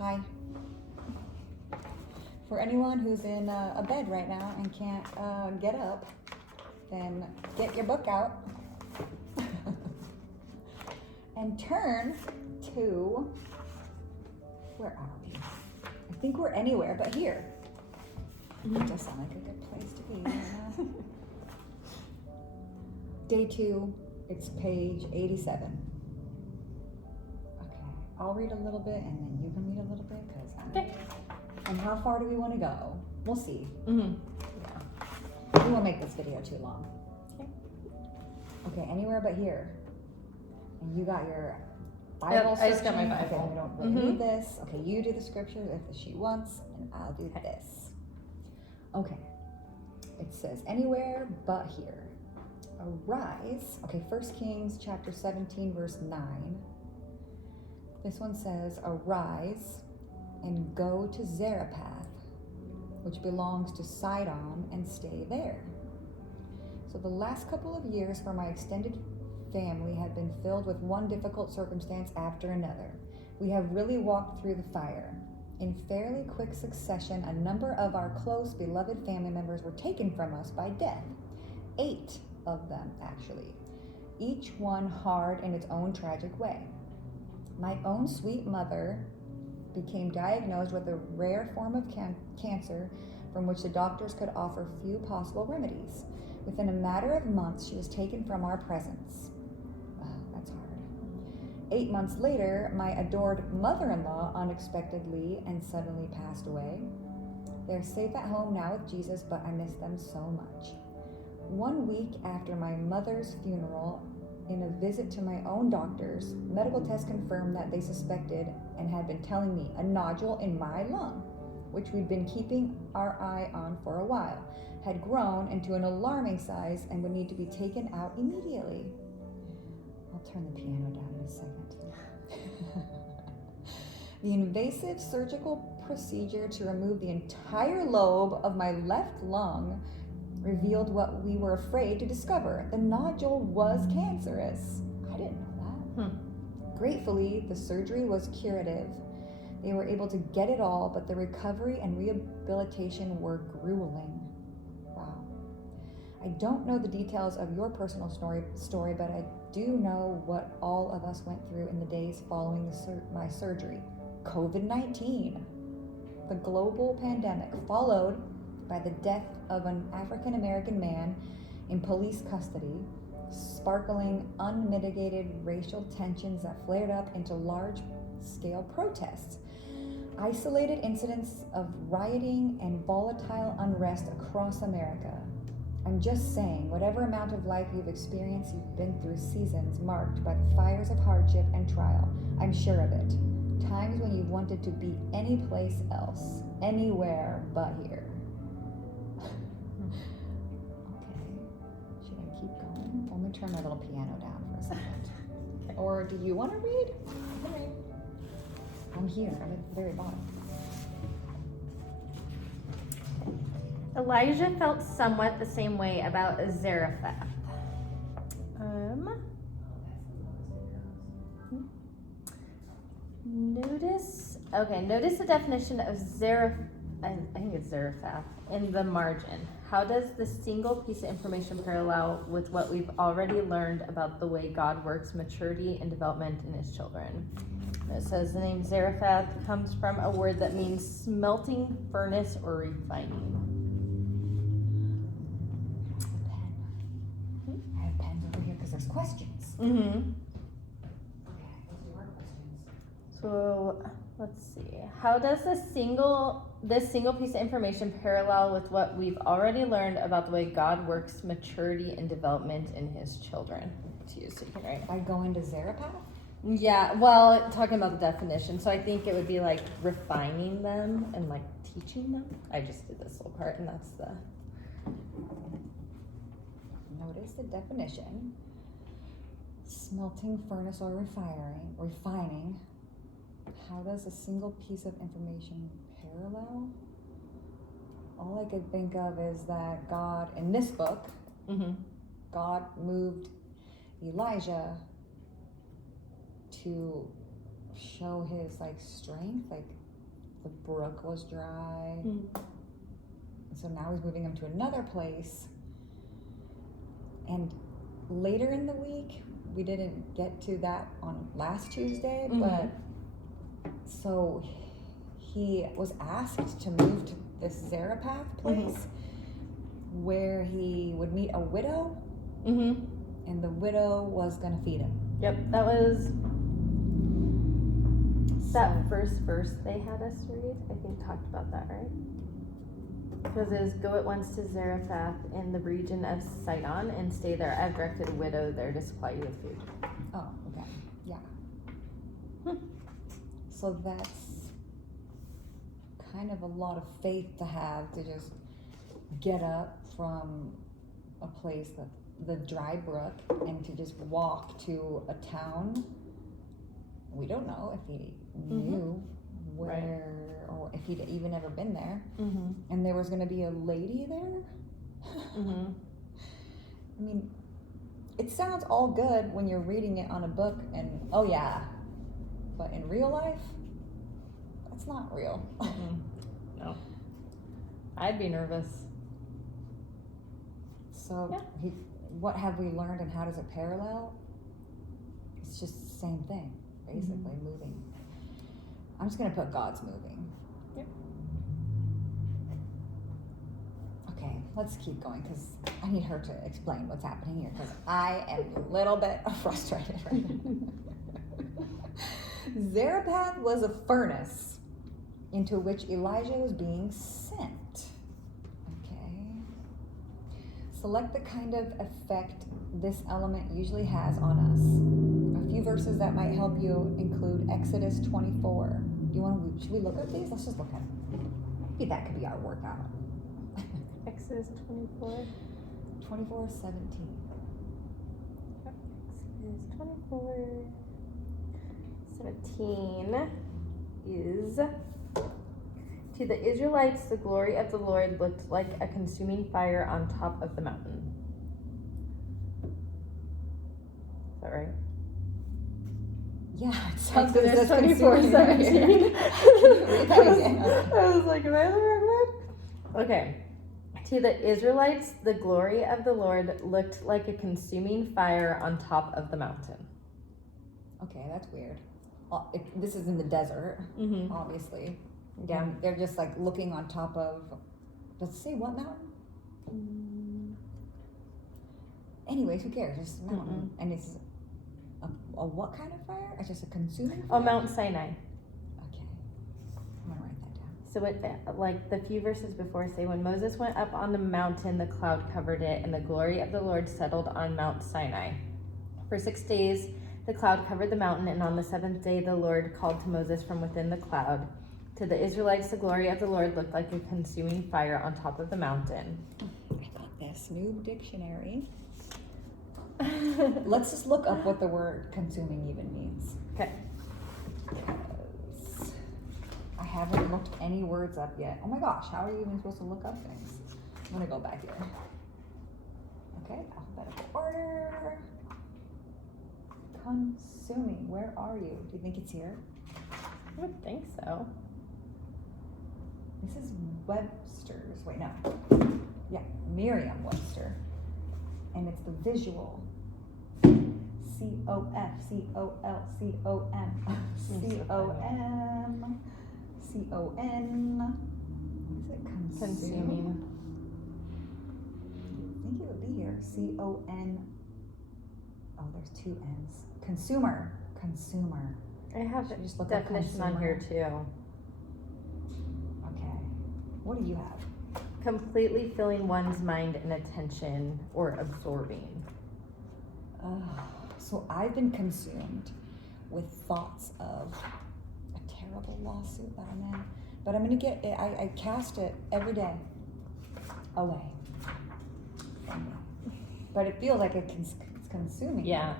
Hi. For anyone who's in a bed right now and can't get up, then get your book out and turn to, where are we? I think we're anywhere but here. It does sound like a good place to be right now. Day 2, it's page 87. Okay, I'll read a little bit and then you can read a little bit because Okay. And how far do we want to go? We'll see. Mm-hmm. Yeah. We won't make this video too long. Okay, anywhere but here. And you got your Bible Yep, I just got my searching. Bible. Okay, we don't really need this. Okay, you do the scripture if she wants, and I'll do this. Okay. It says anywhere but here. Arise. Okay, 1 Kings chapter 17, verse 9. This one says, arise and go to Zarephath, which belongs to Sidon, and stay there. So the last couple of years for my extended family have been filled with one difficult circumstance after another. We have really walked through the fire. In fairly quick succession, a number of our close, beloved family members were taken from us by death. 8 of them, actually. Each one hard in its own tragic way. My own sweet mother became diagnosed with a rare form of cancer from which the doctors could offer few possible remedies. Within a matter of months, she was taken from our presence. That's hard. 8 months later, my adored mother-in-law unexpectedly and suddenly passed away. They're safe at home now with Jesus, but I miss them so much. 1 week after my mother's funeral, in a visit to my own doctors, medical tests confirmed that they suspected and had been telling me a nodule in my lung, which we'd been keeping our eye on for a while, had grown into an alarming size and would need to be taken out immediately. I'll turn the piano down in a second. The invasive surgical procedure to remove the entire lobe of my left lung revealed what we were afraid to discover. The nodule was cancerous. I didn't know that. Gratefully, the surgery was curative. They were able to get it all, but the recovery and rehabilitation were grueling. Wow. I don't know the details of your personal story, but I do know what all of us went through in the days following my surgery. COVID-19, the global pandemic, followed by the death of an African-American man in police custody, sparkling unmitigated racial tensions that flared up into large-scale protests, isolated incidents of rioting and volatile unrest across America. I'm just saying, whatever amount of life you've experienced, you've been through seasons marked by the fires of hardship and trial. I'm sure of it. Times when you wanted to be any place else, anywhere but here. Keep going. Let me turn my little piano down for a second. Okay. Or do you want to read? I can read. I'm here. I'm at the very bottom. Elijah felt somewhat the same way about Zarephath. Notice the definition of I think it's Zarephath in the margin. How does the single piece of information parallel with what we've already learned about the way God works maturity and development in his children? It says the name Zarephath comes from a word that means smelting furnace or refining. I have pens over here because there's questions. Mm-hmm. Okay, let's do our questions. So let's see. How does this single piece of information parallel with what we've already learned about the way God works maturity and development in his children? To you, so you can write. By going to Zarephath? Yeah, well, talking about the definition, so I think it would be like refining them and like teaching them. I just did this little part, and that's the. Notice the definition. Smelting furnace or refining. How does a single piece of information parallel? All I could think of is that God, in this book, God moved Elijah to show his strength, the brook was dry. Mm. So now he's moving him to another place. And later in the week, we didn't get to that on last Tuesday, but so he was asked to move to this Zarephath place where he would meet a widow, and the widow was going to feed him. Yep, that was that So- first verse they had us read. I think talked about that, right? Because it was, go at once to Zarephath in the region of Sidon and stay there. I've directed a widow there to supply you with food. Oh, okay. Yeah. So that's kind of a lot of faith to have, to just get up from a place that the dry brook and to just walk to a town. We don't know if he knew where or if he'd even ever been there. And there was going to be a lady there. I mean, it sounds all good when you're reading it on a book and, oh yeah, but in real life, that's not real. No. I'd be nervous. So, Yeah. what have we learned and how does it parallel? It's just the same thing, basically, moving. I'm just going to put God's moving. Yep. Okay, let's keep going because I need her to explain what's happening here because I am a little bit frustrated right now. Zarephath was a furnace into which Elijah was being sent. Okay. Select the kind of effect this element usually has on us. A few verses that might help you include Exodus 24. Should we look at these? Let's just look at them. Maybe that could be our workout. Exodus 24. 24:17. Exodus 24. 17 is, to the Israelites the glory of the Lord looked like a consuming fire on top of the mountain. Is that right? Yeah, it sounds good. Exodus That's 24:17. Can you read that again? I was like, am I on the wrong one? Okay. To the Israelites the glory of the Lord looked like a consuming fire on top of the mountain. Okay, that's weird. This is in the desert, obviously. Yeah. And they're just like looking on top of, let's see, what mountain? Anyways, who cares? It's a mountain. And it's a what kind of fire? It's just a consuming fire? Oh, Mount Sinai. Okay. I'm gonna write that down. So it, like the few verses before say, when Moses went up on the mountain, the cloud covered it, and the glory of the Lord settled on Mount Sinai. For 6 days, the cloud covered the mountain, and on the 7th day, the Lord called to Moses from within the cloud. To the Israelites, the glory of the Lord looked like a consuming fire on top of the mountain. I got this new dictionary. Let's just look up what the word consuming even means. Okay. Because I haven't looked any words up yet. Oh my gosh, how are you even supposed to look up things? I'm gonna go back here. Okay, alphabetical order. Consuming, where are you? Do you think it's here? I would think so. This is Webster's, wait, no. Yeah, Merriam-Webster. And it's the visual. C-O-F, C-O-L-C-O-M, C-O-M, C-O-N. Is it Consuming. I think it would be here. C-O-N. Oh, there's 2 N's. Consumer. Consumer. I have Should we just the look up definition on here too. Okay. What do you have? Completely filling one's mind and attention or absorbing. So I've been consumed with thoughts of a terrible lawsuit that I'm in. But I'm going to get it. I cast it every day away from me. But it feels like it's consuming. Yeah.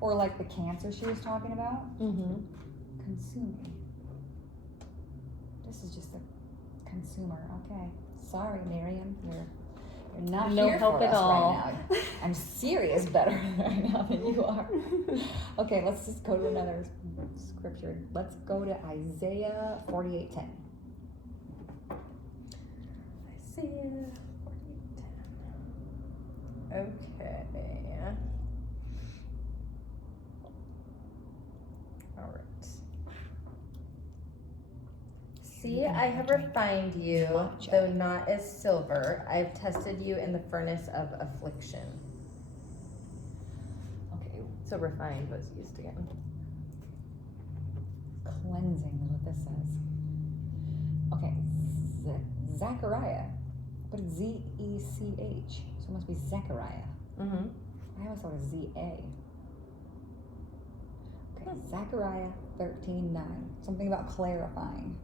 Or like the cancer she was talking about. Consuming. This is just a consumer. Okay. Sorry, Miriam. You're not No here help for at us all. right now. I'm serious better right now than you are. Okay, let's just go to another scripture. Let's go to Isaiah 48:10. see. 40, 10. Okay. All right. See, I have refined you, though not as silver. I've tested you in the furnace of affliction. Okay, So refined was used again. cleansing is what this says. Okay, Zechariah, but it's Z-E-C-H, so it must be Zechariah. Mm-hmm. I always thought it was Z-A. Okay, Zechariah 13:9, something about clarifying.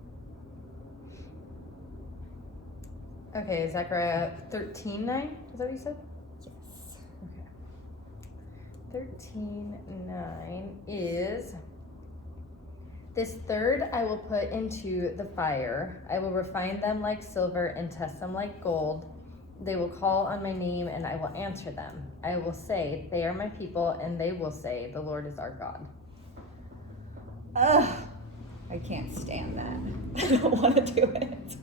Okay, Zechariah 13:9. Is that what you said? Yes. Okay. 13:9 is, this third I will put into the fire. I will refine them like silver and test them like gold. They will call on my name and I will answer them. I will say, they are my people, and they will say, the Lord is our God. Ugh, I can't stand that. I don't want to do it.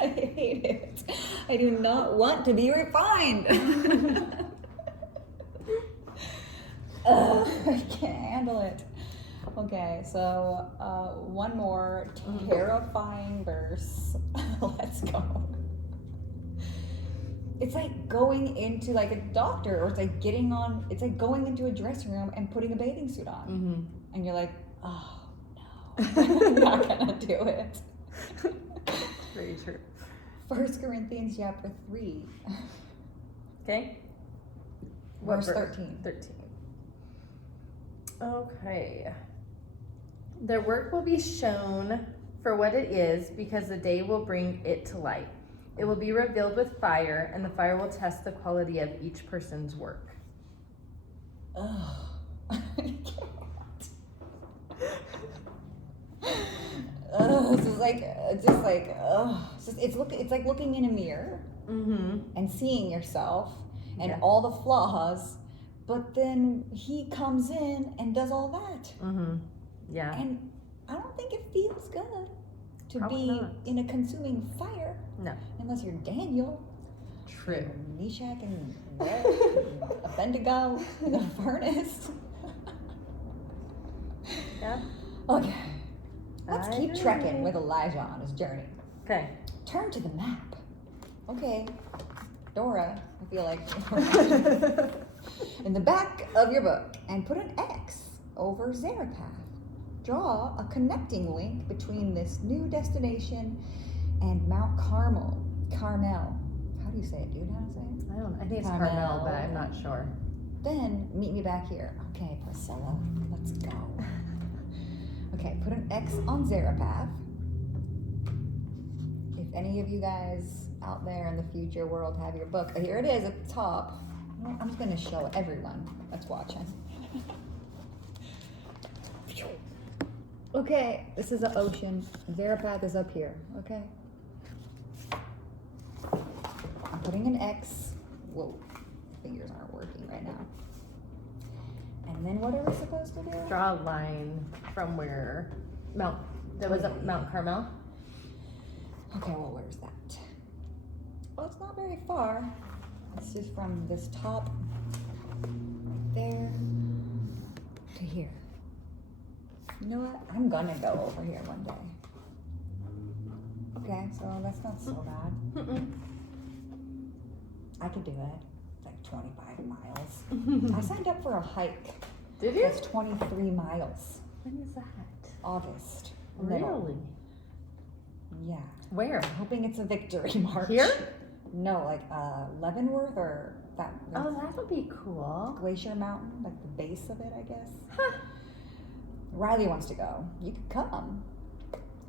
I hate it. I do not want to be refined. Ugh, I can't handle it. Okay, so one more terrifying verse. Let's go. It's like going into like a doctor, or it's like it's like going into a dressing room and putting a bathing suit on. Mm-hmm. And you're like, oh no, I'm not gonna do it. Very true. 1 Corinthians chapter 3. Okay. Verse 13. 13. Okay. Their work will be shown for what it is, because the day will bring it to light. It will be revealed with fire, and the fire will test the quality of each person's work. Ugh. I can't. This is like, just like, it's like looking in a mirror and seeing yourself and all the flaws, but then he comes in and does all that. Yeah. And I don't think it feels good to Probably be not. in a consuming fire. No. Unless you're Daniel. True. Meshach and Abednego in the furnace. Yeah. Okay. Let's I keep agree. trekking with Elijah on his journey. Okay. Turn to the map. Okay. Dora, I feel like. In the back of your book, and put an X over Zarephath. Draw a connecting link between this new destination and Mount Carmel. Carmel. How do you say it? Do you know how to say it? I don't know. I think it's Carmel. Carmel, but I'm not sure. Then meet me back here. Okay, Priscilla, let's go. Okay, put an X on Zarephath. If any of you guys out there in the future world have your book, here it is at the top. I'm just gonna show everyone that's watching. Okay, this is the ocean. Zarephath is up here, okay? I'm putting an X. Whoa, fingers aren't working right now. And then what are we supposed to do? Draw a line from where that was up Mount Carmel. Okay, well, where's that? Well, it's not very far. It's just from this top there to here. You know what? I'm gonna go over here one day. Okay, so that's not so bad. I could do it. It's like 25 miles. I signed up for a hike. Did you? It's 23 miles. When is that? August. Really? Middle. Yeah. Where? I'm hoping it's a victory march. Here? No, like Leavenworth or that. Oh, that would be cool. Glacier Mountain, like the base of it, I guess. Huh. Riley wants to go. You could come.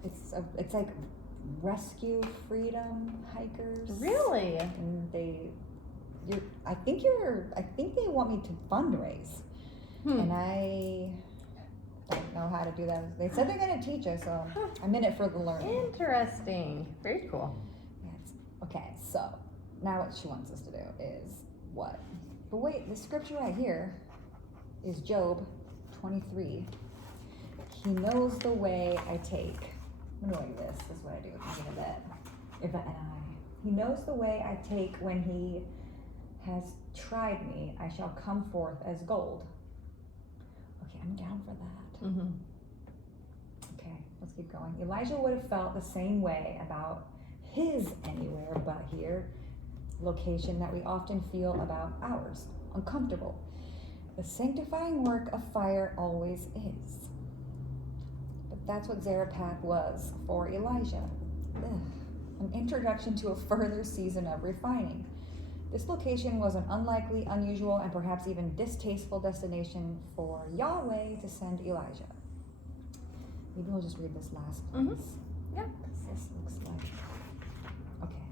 It's like rescue freedom hikers. Really? And I think they want me to fundraise, and I don't know how to do that. They said they're gonna teach us, so I'm in it for the learning. Interesting. Very cool. Yes. Okay, so now what she wants us to do is what? But wait, the scripture right here is Job 23. He knows the way I take. I'm gonna do this. This is what I do with my bed. He knows the way I take when he has tried me. I shall come forth as gold. Okay, I'm down for that. Mm-hmm. Okay, let's keep going. Elijah would have felt the same way about his anywhere but here location that we often feel about ours. Uncomfortable. The sanctifying work of fire always is. But that's what Zarephath was for Elijah. An introduction to a further season of refining. This location was an unlikely, unusual, and perhaps even distasteful destination for Yahweh to send Elijah. Maybe we'll just read this last place. Mm-hmm. Yeah. This looks like... Okay.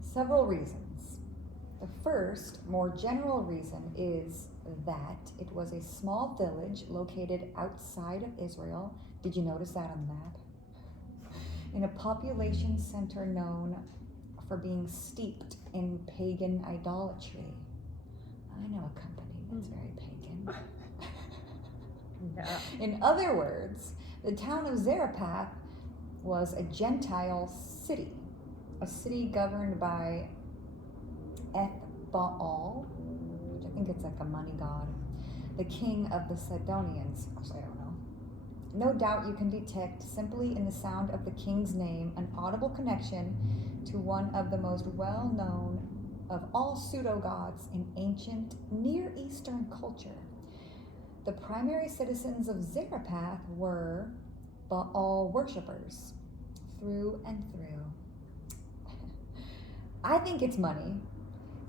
Several reasons. The first, more general reason is that it was a small village located outside of Israel. Did you notice that on the map? In a population center known for being steeped in pagan idolatry. I know a company that's very pagan. Yeah. In other words, the town of Zarephath was a Gentile city, a city governed by Ethbaal, which I think it's like a money god, the king of the Sidonians. Actually, I don't know. No doubt you can detect simply in the sound of the king's name an audible connection to one of the most well-known of all pseudo-gods in ancient Near Eastern culture. The primary citizens of Zarephath were Baal worshippers, through and through. I think it's money.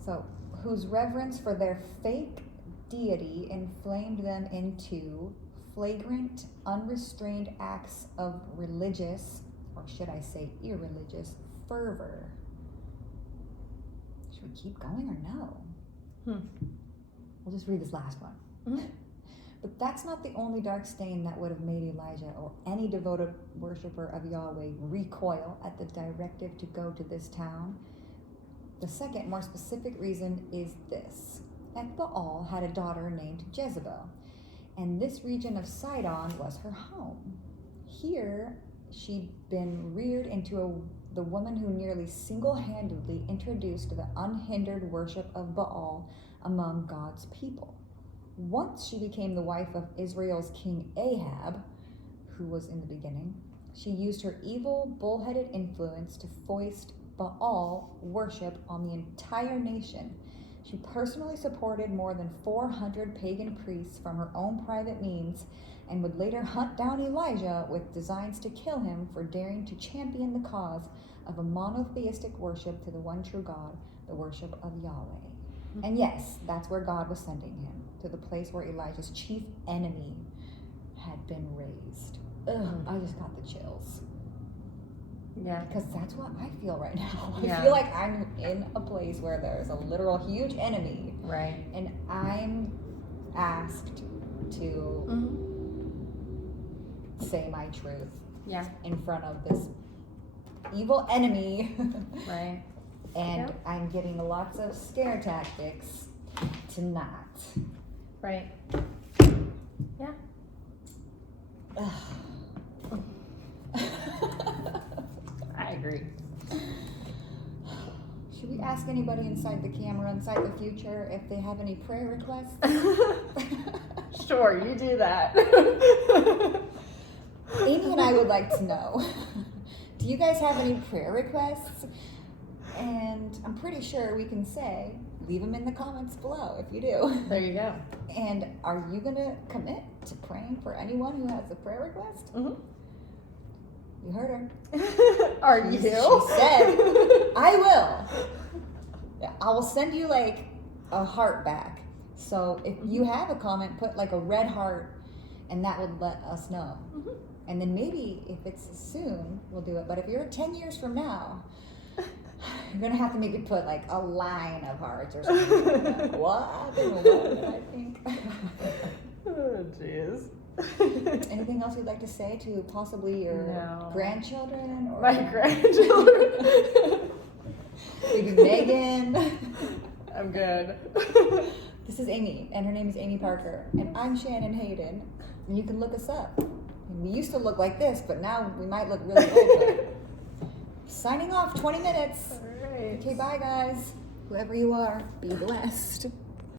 So, whose reverence for their fake deity inflamed them into flagrant, unrestrained acts of religious, or should I say irreligious, fervor. Should we keep going or no? We'll just read this last one. Mm-hmm. But that's not the only dark stain that would have made Elijah or any devoted worshiper of Yahweh recoil at the directive to go to this town. The second, more specific reason is this. Ethbaal had a daughter named Jezebel, and this region of Sidon was her home. Here, she'd been reared into the woman who nearly single-handedly introduced the unhindered worship of Baal among God's people. Once she became the wife of Israel's king Ahab, who was in the beginning, she used her evil, bull-headed influence to foist Baal worship on the entire nation. She personally supported more than 400 pagan priests from her own private means and would later hunt down Elijah with designs to kill him for daring to champion the cause of a monotheistic worship to the one true God, the worship of Yahweh. And yes, that's where God was sending him, to the place where Elijah's chief enemy had been raised. Ugh, I just got the chills. Yeah. Because that's what I feel right now. Yeah. I feel like I'm in a place where there's a literal huge enemy. Right. And I'm asked to say my truth. Yeah. In front of this evil enemy. Right. And Yep. I'm getting lots of scare tactics to not. Right. Yeah. I agree. Should we ask anybody inside the camera, inside the future, if they have any prayer requests? Sure, you do that. Amy and I would like to know. Do you guys have any prayer requests? And I'm pretty sure we can say, leave them in the comments below if you do. There you go. And are you going to commit to praying for anyone who has a prayer request? Mm-hmm. You heard her. Are you? She said, I will. Yeah, I will send you like a heart back. So if you have a comment, put like a red heart, and that would let us know. Mm-hmm. And then maybe if it's soon, we'll do it. But if you're 10 years from now, you're going to have to maybe put like a line of hearts or something. Like, what? I think. Oh, jeez. Anything else you'd like to say to possibly your grandchildren? Or My grandchildren. Maybe Megan. I'm good. This is Amy, and her name is Amy Parker, and I'm Shannon Hayden, and you can look us up. And we used to look like this, but now we might look really old. But signing off. 20 minutes. All right. Okay, bye, guys. Whoever you are, be blessed.